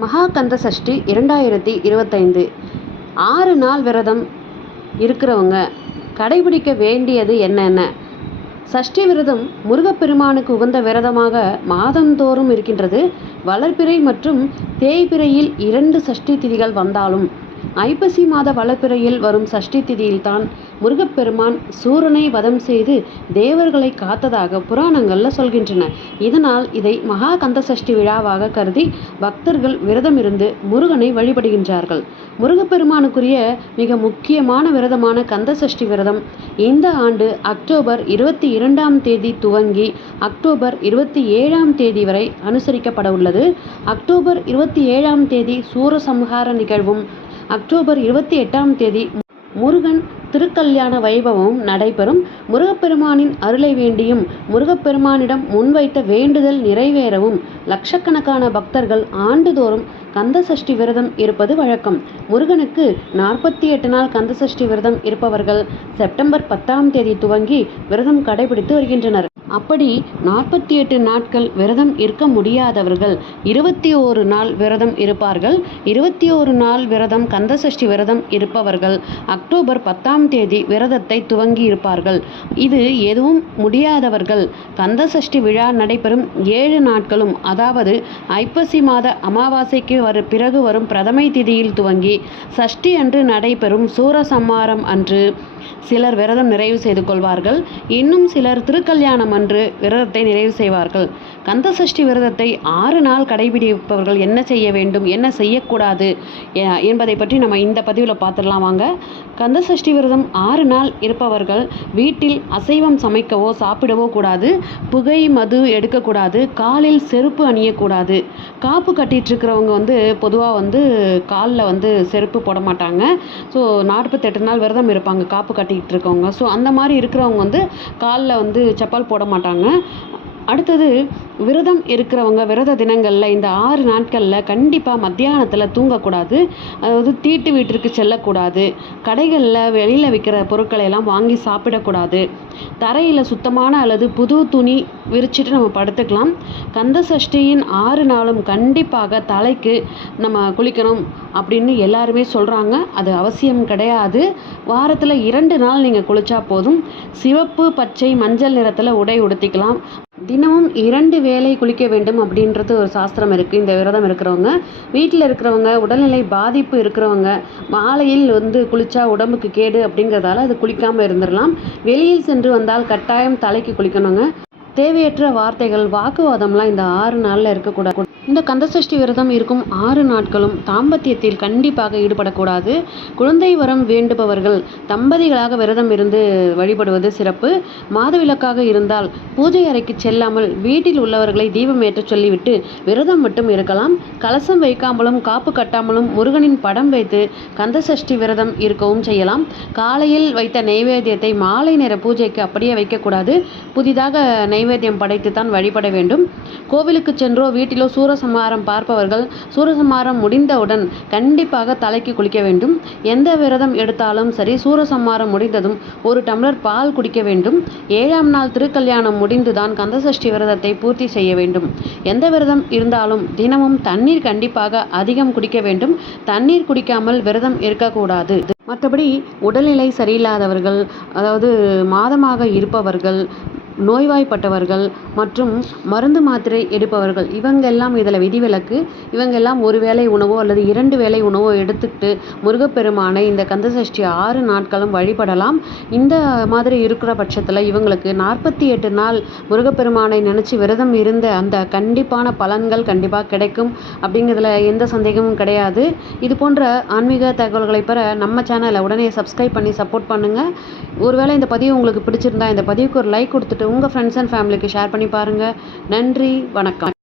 மகாகந்த சஷ்டி 2025 6 நாள் விரதம் இருக்கிறவங்க கடைபிடிக்க வேண்டியது என்னென்ன? சஷ்டி விரதம் முருகப்பெருமானுக்கு உகந்த விரதமாக மாதந்தோறும் இருக்கின்றது. வளர்பிறை மற்றும் தேய்பிறையில் 2 சஷ்டி திதிகள் வந்தாலும் ஐப்பசி மாத வளர்பிறையில் வரும் சஷ்டி திதியில்தான் முருகப்பெருமான் சூரனை வதம் செய்து தேவர்களை காத்ததாக புராணங்கள்ல சொல்கின்றன. இதனால் இதை மகாகந்த சஷ்டி விழாவாக கருதி பக்தர்கள் விரதம் இருந்து முருகனை வழிபடுகின்றார்கள். முருகப்பெருமானுக்குரிய மிக முக்கியமான விரதமான கந்த சஷ்டி விரதம் இந்த ஆண்டு அக்டோபர் 22ஆம் தேதி துவங்கி அக்டோபர் 27ஆம் தேதி வரை அனுசரிக்கப்பட உள்ளது. அக்டோபர் 27ஆம் தேதி சூரசம்ஹார நிகழ்வும் அக்டோபர் 28ஆம் தேதி முருகன் திருக்கல்யாண வைபவமும் நடைபெறும். முருகப்பெருமானின் அருளை வேண்டியும் முருகப்பெருமானிடம் முன்வைத்த வேண்டுதல் நிறைவேறவும் லட்சக்கணக்கான பக்தர்கள் ஆண்டுதோறும் கந்த சஷ்டி விரதம் இருப்பது வழக்கம். முருகனுக்கு 48 நாள் கந்த சஷ்டி விரதம் இருப்பவர்கள் செப்டம்பர் 10ஆம் தேதி துவங்கி விரதம் கடைபிடித்து வருகின்றனர். அப்படி 48 நாட்கள் விரதம் இருக்க முடியாதவர்கள் 21 நாள் விரதம் இருப்பார்கள். 21 நாள் விரதம் கந்த சஷ்டி விரதம் இருப்பவர்கள் அக்டோபர் 10ஆம் தேதி விரதத்தை துவங்கி இருப்பார்கள். இது எதுவும் முடியாதவர்கள் கந்த சஷ்டி விழா நடைபெறும் 7 நாட்களும், அதாவது ஐப்பசி மாத அமாவாசைக்கு பிறகு வரும் பிரதமை திதியில் துவங்கி சஷ்டி அன்று நடைபெறும் சூரசம்ஹாரம் அன்று சிலர் விரதம் நிறைவு செய்து கொள்வார்கள். இன்னும் சிலர் திருக்கல்யாணம் அன்று விரதத்தை நிறைவு செய்வார்கள். கந்த சஷ்டி விரதத்தை 6 நாள் கடைபிடிப்பவர்கள் என்ன செய்ய வேண்டும், என்ன செய்யக்கூடாது என்பதை பற்றி நம்ம இந்த பதிவில் பார்த்துடலாம் வாங்க. கந்த சஷ்டி விரதம் 6 நாள் இருப்பவர்கள் வீட்டில் அசைவம் சமைக்கவோ சாப்பிடவோ கூடாது. புகை மது எடுக்கக்கூடாது. காலில் செருப்பு அணியக்கூடாது. காப்பு கட்டிட்டு இருக்கிறவங்க பொதுவாக காலில் செருப்பு போட மாட்டாங்க. ஸோ 48 நாள் விரதம் இருப்பாங்க காப்பு கட்டிக்கிட்டு இருக்கவங்க. ஸோ அந்த மாதிரி இருக்கிறவங்க காலில் செப்பல் போட மாட்டாங்க. அடுத்தது விரதம் இருக்கிறவங்க விரத தினங்களில் இந்த 6 நாட்களில் கண்டிப்பாக மத்தியானத்தில் தூங்கக்கூடாது. அதாவது தீட்டு வீட்டிற்கு செல்லக்கூடாது. கடைகளில் வெளியில் விற்கிற பொருட்களை எல்லாம் வாங்கி சாப்பிடக்கூடாது. தரையில் சுத்தமான அல்லது புது துணி விரிச்சிட்டு நம்ம படுத்துக்கலாம். கந்த சஷ்டியின் 6 நாளும் கண்டிப்பாக தலைக்கு நம்ம குளிக்கணும் அப்படின்னு எல்லாருமே சொல்கிறாங்க. அது அவசியம் கிடையாது. வாரத்தில் 2 நாள் நீங்கள் குளிச்சா போதும். சிவப்பு, பச்சை, மஞ்சள் நிறத்தில் உடை உடுத்திக்கலாம். தினமும் 2 வேளை குளிக்க வேண்டும் அப்படின்றது ஒரு சாஸ்திரம் இருக்குது. இந்த விரதம் இருக்கிறவங்க வீட்டில் இருக்கிறவங்க உடல்நிலை பாதிப்பு இருக்கிறவங்க மாலையில் குளிச்சா உடம்புக்கு கேடு அப்படிங்கிறதால அது குளிக்காமல் இருந்துடலாம். வெளியில் சென்று வந்தால் கட்டாயம் தலைக்கு குளிக்கணுங்க. தேவையற்ற வார்த்தைகள், வாக்குவாதம்லாம் இந்த 6 நாளில் இருக்கக்கூடாது. இந்த கந்தசஷ்டி விரதம் இருக்கும் 6 நாட்களும் தாம்பத்தியத்தில் கண்டிப்பாக ஈடுபடக்கூடாது. குழந்தை வரம் வேண்டுபவர்கள் தம்பதிகளாக விரதம் இருந்து வழிபடுவது சிறப்பு. மாதவிலக்காக இருந்தால் பூஜை அறைக்கு செல்லாமல் வீட்டில் உள்ளவர்களை தீபம் ஏற்ற சொல்லிவிட்டு விரதம் மட்டும் இருக்கலாம். கலசம் வைக்காமலும் காப்பு கட்டாமலும் முருகனின் படம் வைத்து கந்தசஷ்டி விரதம் இருக்கவும் செய்யலாம். காலையில் வைத்த நைவேத்தியத்தை மாலை நேர பூஜைக்கு அப்படியே வைக்கக்கூடாது. புதிதாக நைவேத்தியம் படைத்து தான் வழிபட வேண்டும். கோவிலுக்கு சென்றோ வீட்டிலோ சூரசம்ஹாரம் பார்ப்பவர்கள் சூரசம்ஹாரம் முடிந்தவுடன் கண்டிப்பாக தலைக்கு குளிக்க வேண்டும். எந்த விரதம் எடுத்தாலும் சரி சூரசம்ஹாரம் முடிந்ததும் 1 டம்ளர் பால் குடிக்க வேண்டும். 7ஆம் நாள் திருக்கல்யாணம் முடிந்துதான் கந்தசஷ்டி விரதத்தை பூர்த்தி செய்ய வேண்டும். எந்த விரதம் இருந்தாலும் தினமும் தண்ணீர் கண்டிப்பாக அதிகம் குடிக்க வேண்டும். தண்ணீர் குடிக்காமல் விரதம் இருக்கக்கூடாது. மற்றபடி உடல்நிலை சரியில்லாதவர்கள், அதாவது மாதமாக இருப்பவர்கள், நோய்வாய்ப்பட்டவர்கள் மற்றும் மருந்து மாத்திரை எடுப்பவர்கள் இவங்கெல்லாம் இதில் விதிவிலக்கு. இவங்கெல்லாம் 1 வேளை உணவோ அல்லது 2 வேளை உணவோ எடுத்துக்கிட்டு முருகப்பெருமானை இந்த கந்தசஷ்டி 6 நாட்களும் வழிபடலாம். இந்த மாதிரி இருக்கிற பட்சத்தில் இவங்களுக்கு 48 நாள் முருகப்பெருமானை நினச்சி விரதம் இருந்த அந்த கண்டிப்பான பலன்கள் கண்டிப்பாக கிடைக்கும் அப்படிங்கிறதுல எந்த சந்தேகமும் கிடையாது. இது போன்ற ஆன்மீக தகவல்களை பெற நம்ம சேனலை உடனே சப்ஸ்கிரைப் பண்ணி சப்போர்ட் பண்ணுங்கள். ஒருவேளை இந்த பதிவு உங்களுக்கு பிடிச்சிருந்தா இந்த பதிவுக்கு ஒரு லைக் கொடுத்துட்டு உங்கள் ஃப்ரெண்ட்ஸ் அண்ட் ஃபேமிலிக்கு ஷேர் பண்ணி பாருங்கள். நன்றி, வணக்கம்.